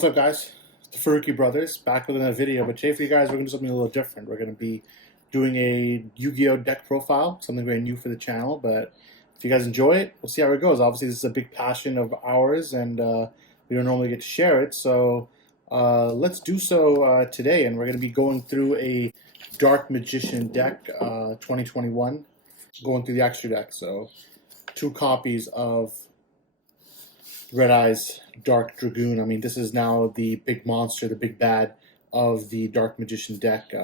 What's up, guys? It's the Farooqi Brothers back with another video. But today for you guys, we're going to do something a little different. We're going to be doing a Yu-Gi-Oh deck profile, something very new for the channel. But if you guys enjoy it, we'll see how it goes. Obviously, this is a big passion of ours, and we don't normally get to share it. So let's do so today. And we're going to be going through a Dark Magician deck 2021, going through the extra deck. So 2 copies of Red Eyes Dark Dragoon. I mean, this is now the big monster, the big bad of the Dark Magician deck,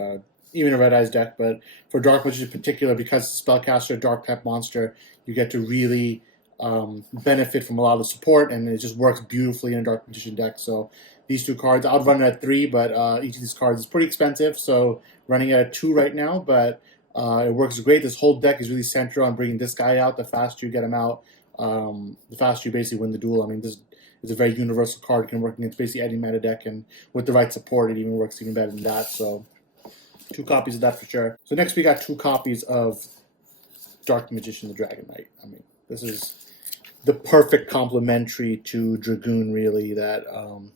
even a Red Eyes deck. But for Dark Magician in particular, because it's a spellcaster, dark type monster, you get to really benefit from a lot of support, and it just works beautifully in a Dark Magician deck. So these 2 cards, I would run it at 3, but each of these cards is pretty expensive, so running it at 2 right now, but it works great. This whole deck is really centered on bringing this guy out. The faster you get him out, the faster you basically win the duel. I mean, this is a very universal card. It can work against basically any meta deck, and with the right support, it even works even better than that. So 2 copies of that for sure. So next we got 2 copies of Dark Magician the Dragon Knight. I mean, this is the perfect complementary to Dragoon, really. That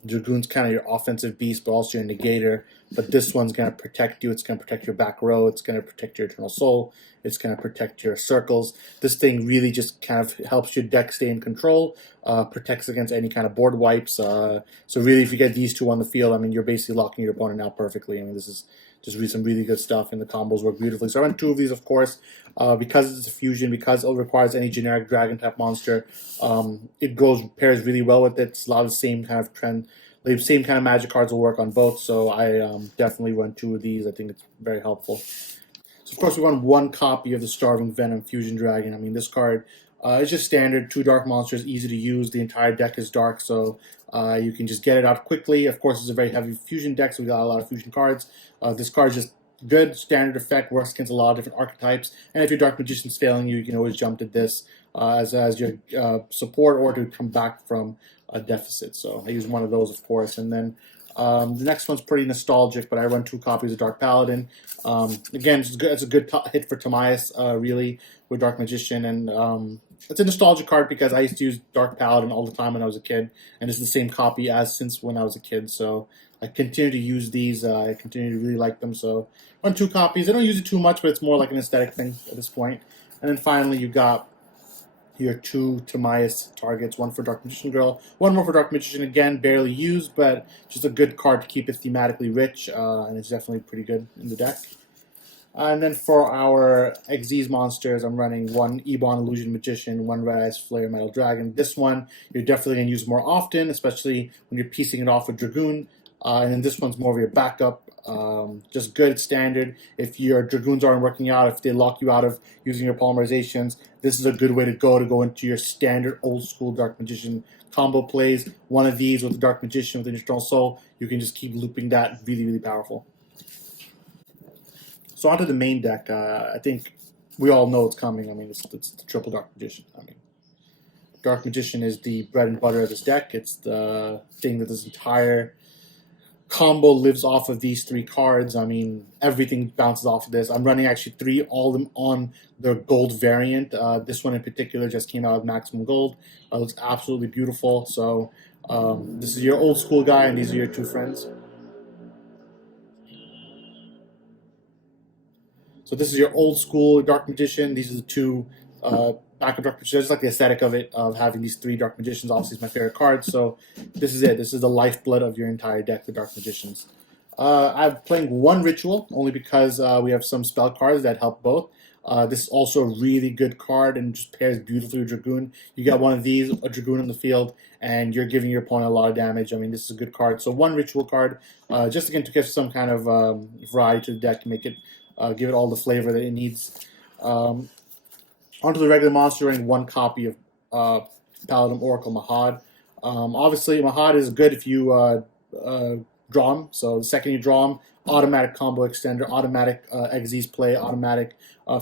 Dragoon's kind of your offensive beast, but also your negator. But this one's going to protect you. It's going to protect your back row. It's going to protect your Eternal Soul. It's going to protect your circles. This thing really just kind of helps your deck stay in control, protects against any kind of board wipes. So really, if you get these 2 on the field, I mean, you're basically locking your opponent out perfectly. I mean, this is just really some really good stuff, and the combos work beautifully. So I run 2 of these, of course, because it's a fusion, because it requires any generic dragon type monster. It pairs really well with it. It's a lot of the same kind of trend. The same kind of magic cards will work on both, so I definitely run 2 of these. I think it's very helpful. So of course we run 1 copy of the Starving Venom Fusion Dragon. I mean, this card is just standard, 2 dark monsters, easy to use. The entire deck is dark, so you can just get it out quickly. Of course, it's a very heavy fusion deck, so we got a lot of fusion cards. This card is just good, standard effect, works against a lot of different archetypes. And if your Dark Magician's failing you, you can always jump to this as your support, or to come back from a deficit. So I use 1 of those, of course. And then the next one's pretty nostalgic, but I run 2 copies of Dark Paladin. Again, it's a good hit for Tamias, really, with Dark Magician. And it's a nostalgic card because I used to use Dark Paladin all the time when I was a kid, and it's the same copy as since when I was a kid. So I continue to use these. I continue to really like them. So run 2 copies. I don't use it too much, but it's more like an aesthetic thing at this point. And then finally, you got your 2 Tamias targets, 1 for Dark Magician Girl, 1 more for Dark Magician. Again, barely used, but just a good card to keep it thematically rich, and it's definitely pretty good in the deck. And then for our Xyz monsters, I'm running 1 Ebon Illusion Magician, 1 Red Eyes Flare Metal Dragon. This one you're definitely going to use more often, especially when you're piecing it off with Dragoon. And then this one's more of your backup. Just good standard. If your Dragoons aren't working out, if they lock you out of using your polymerizations, this is a good way to go into your standard old school Dark Magician combo plays. 1 of these with the Dark Magician with the Eternal Soul, you can just keep looping that. Really, really powerful. So onto the main deck. I think we all know it's coming. I mean, it's the triple Dark Magician. I mean, Dark Magician is the bread and butter of this deck. It's the thing that this entire combo lives off of these 3 cards. I mean, everything bounces off of this. I'm running actually 3, all of them on the gold variant. This one in particular just came out with maximum gold. It looks absolutely beautiful. So this is your old school guy, and these are your 2 friends. So this is your old school Dark Magician. These are the 2 backup Dark Magicians. I just like the aesthetic of it, of having these 3 Dark Magicians. Obviously, it's my favorite card. So this is it. This is the lifeblood of your entire deck, the Dark Magicians. I'm playing 1 Ritual, only because we have some spell cards that help both. This is also a really good card and just pairs beautifully with Dragoon. You got 1 of these, a Dragoon on the field, and you're giving your opponent a lot of damage. I mean, this is a good card. So 1 Ritual card, just again to give some kind of variety to the deck, make it give it all the flavor that it needs. Onto the regular monster, running 1 copy of Paladin Oracle Mahad. Obviously, Mahad is good if you draw him. So the second you draw him, automatic combo extender, automatic Xyz play, automatic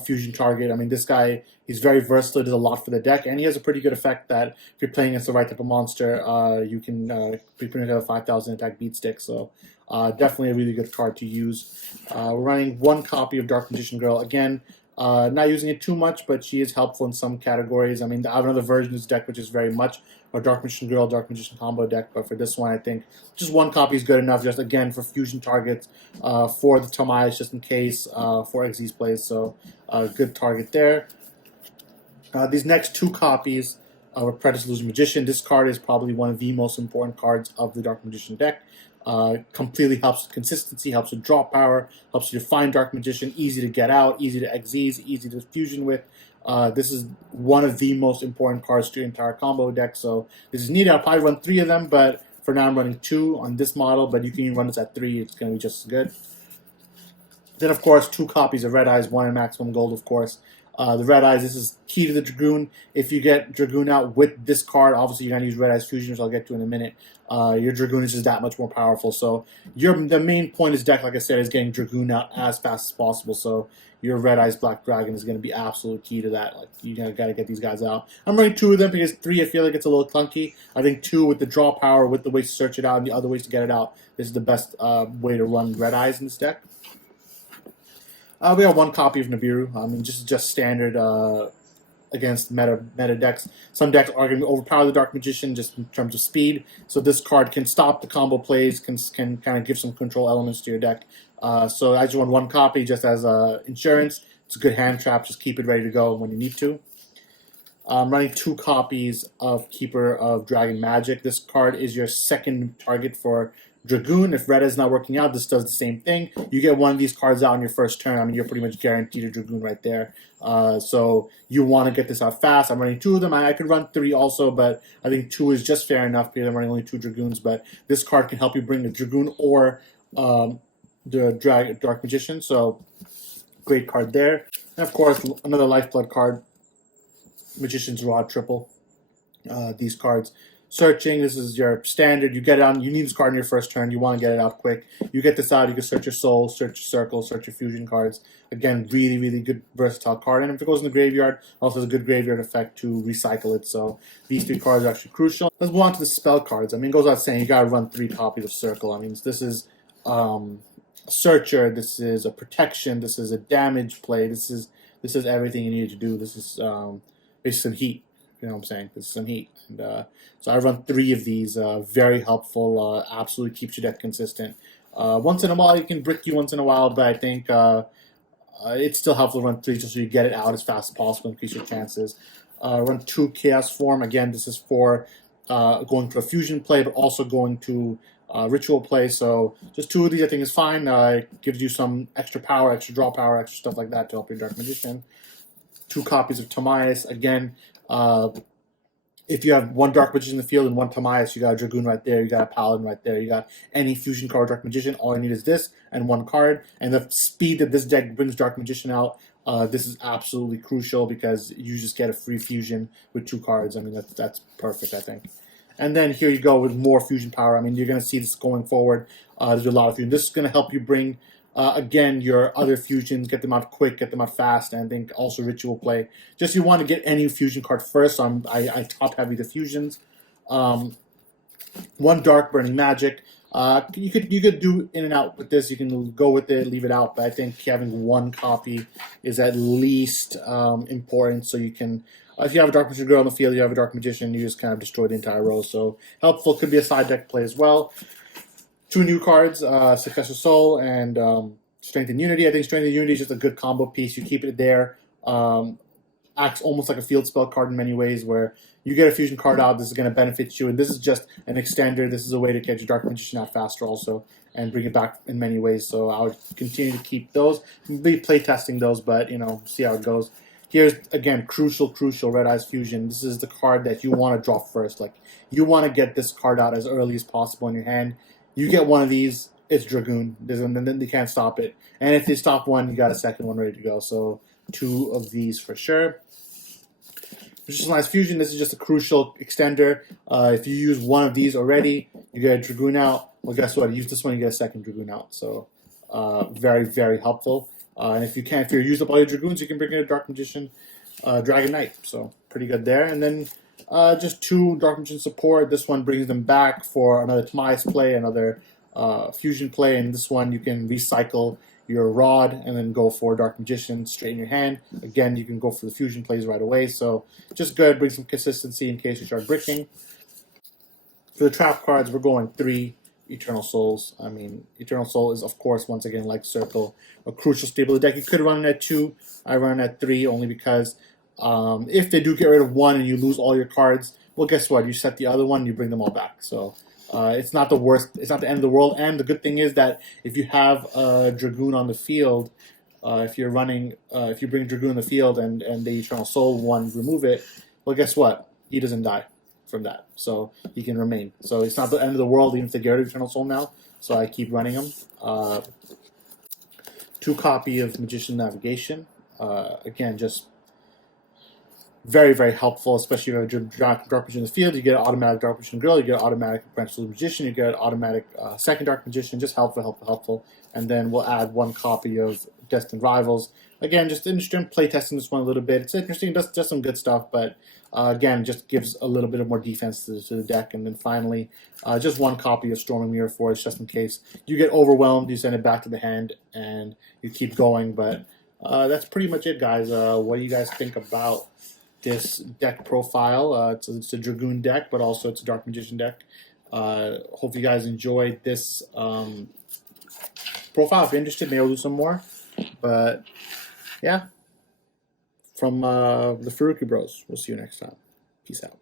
fusion target. I mean, this guy, he's very versatile, does a lot for the deck, and he has a pretty good effect that if you're playing against the right type of monster, you can pretty much have a 5,000 attack beat stick. So definitely a really good card to use. We're running 1 copy of Dark Magician Girl. Again, Not using it too much, but she is helpful in some categories. I mean, I have another version of this deck, which is very much a Dark Magician Girl, Dark Magician combo deck, but for this one, I think just one copy is good enough, just again, for fusion targets, for the Tamais, just in case, for Xyz plays, so good target there. These next two copies of Apprentice Illusion Magician, this card is probably one of the most important cards of the Dark Magician deck. Completely helps with consistency, helps with draw power, helps you to find Dark Magician, easy to get out, easy to Xyz, easy to fusion with. This is one of the most important cards to your entire combo deck, so this is needed. I'll probably run 3 of them, but for now I'm running 2 on this model, but you can even run this at 3, it's going to be just as good. Then, of course, 2 copies of Red Eyes, 1 in Maximum Gold, of course. The Red Eyes, this is key to the Dragoon. If you get Dragoon out with this card, obviously you're going to use Red Eyes Fusion, which I'll get to in a minute. Your Dragoon is just that much more powerful. So the main point of this deck, like I said, is getting Dragoon out as fast as possible. So your Red Eyes Black Dragon is going to be absolute key to that. Like, you got to get these guys out. I'm running 2 of them because 3, I feel like it's a little clunky. I think 2 with the draw power, with the ways to search it out, and the other ways to get it out, this is the best way to run Red Eyes in this deck. We have 1 copy of Nibiru. I mean, just standard against meta decks. Some decks are going to overpower the Dark Magician just in terms of speed. So this card can stop the combo plays, can kind of give some control elements to your deck. So I just want 1 copy just as insurance. It's a good hand trap. Just keep it ready to go when you need to. I'm running 2 copies of Keeper of Dragon Magic. This card is your second target for Dragoon. If Red is not working out, this does the same thing. You get one of these cards out on your first turn. I mean, you're pretty much guaranteed a Dragoon right there. So you want to get this out fast. I'm running 2 of them. I could run 3 also, but I think 2 is just fair enough because I'm running only 2 Dragoons. But this card can help you bring the Dragoon or the Dark Magician. So great card there. And of course, another Lifeblood card, Magician's Rod triple. These cards. Searching, this is your standard. You get it on, you need this card in your first turn. You want to get it out quick. You get this out, you can search your soul, search your circle, search your fusion cards. Again, really, really good versatile card. And if it goes in the graveyard, also has a good graveyard effect to recycle it. So these 3 cards are actually crucial. Let's move on to the spell cards. I mean, it goes without saying, you got to run 3 copies of Circle. I mean, this is a searcher, this is a protection, this is a damage play, this is everything you need to do. This is basically some heat. You know what I'm saying? This is some heat. And, so I run 3 of these. Very helpful. Absolutely keeps your deck consistent. Once in a while, you can brick you once in a while, but I think it's still helpful to run 3 just so you get it out as fast as possible, increase your chances. Run 2 Chaos Form. Again, this is for going to a fusion play, but also going to ritual play. So just 2 of these I think is fine. It gives you some extra power, extra draw power, extra stuff like that to help your Dark Magician. 2 copies of Tamais. Again, if you have 1 Dark Magician in the field and 1 Tamais, you got a Dragoon right there, you got a Paladin right there, you got any fusion card Dark Magician, all you need is this and 1 card. And the speed that this deck brings Dark Magician out, this is absolutely crucial because you just get a free fusion with 2 cards. I mean, that's perfect, I think. And then here you go with more fusion power. I mean, you're going to see this going forward. There's a lot of fusion. This is going to help you bring again, your other fusions, get them out quick, get them out fast, and I think also ritual play. Just you want to get any fusion card first, so I top heavy the fusions. 1 Dark Burning Magic. You could do in and out with this. You can go with it, leave it out, but I think having 1 copy is at least important. So you can, if you have a Dark Magician Girl on the field, you have a Dark Magician, you just kind of destroy the entire row. So helpful, could be a side deck play as well. 2 new cards, Successor Soul and Strength and Unity. I think Strength and Unity is just a good combo piece. You keep it there. Acts almost like a field spell card in many ways where you get a fusion card out, this is going to benefit you. And this is just an extender. This is a way to get your Dark Magician out faster also and bring it back in many ways. So I would continue to keep those. Be play testing those, but, see how it goes. Here's, again, crucial Red Eyes Fusion. This is the card that you want to draw first. Like, you want to get this card out as early as possible in your hand. You get 1 of these, it's Dragoon. Then they can't stop it. And if they stop 1, you got a second one ready to go. So 2 of these for sure. Magician's Fusion, this is just a crucial extender. If you use 1 of these already, you get a Dragoon out. Well, guess what? Use this one, you get a second Dragoon out. So very, very helpful. And if you're used up all your Dragoons, you can bring in a Dark Magician, Dragon Knight. So pretty good there. And then just 2 Dark Magician support. This one brings them back for another Tamais play, another fusion play, and this one you can recycle your Rod and then go for Dark Magician straight in your hand. Again, you can go for the fusion plays right away. So just good, bring some consistency in case you start bricking. For the trap cards, we're going 3 Eternal Souls. I mean, Eternal Soul is, of course, once again, like Circle, a crucial staple of the deck. You could run it at 2. I run it at 3 only because if they do get rid of 1 and you lose all your cards, well, guess what? You set the other one, you bring them all back. So it's not the worst. It's not the end of the world. And the good thing is that if you have a Dragoon on the field, if you're running, if you bring Dragoon on the field and the Eternal Soul one, remove it, well, guess what? He doesn't die from that, so he can remain. So it's not the end of the world even if they get rid of Eternal Soul now. So I keep running him. 2 copy of Magician Navigation. Again, just very, very helpful, especially if you have Dark Magician in the field. You get an automatic Dark Magician Grill, you get an automatic Branch Magician, you get an automatic second Dark Magician. Just helpful. And then we'll add 1 copy of Destined Rivals. Again, just interesting playtesting this one a little bit. It's interesting, does some good stuff, but again, just gives a little bit of more defense to the deck. And then finally, just 1 copy of Storming Mirror Force, just in case you get overwhelmed, you send it back to the hand, and you keep going. But that's pretty much it, guys. What do you guys think about this deck profile? It's a Dragoon deck, but also it's a Dark Magician deck. Hope you guys enjoyed this profile. If you're interested, maybe I'll do some more. But yeah, from the Farooqi Bros. We'll see you next time. Peace out.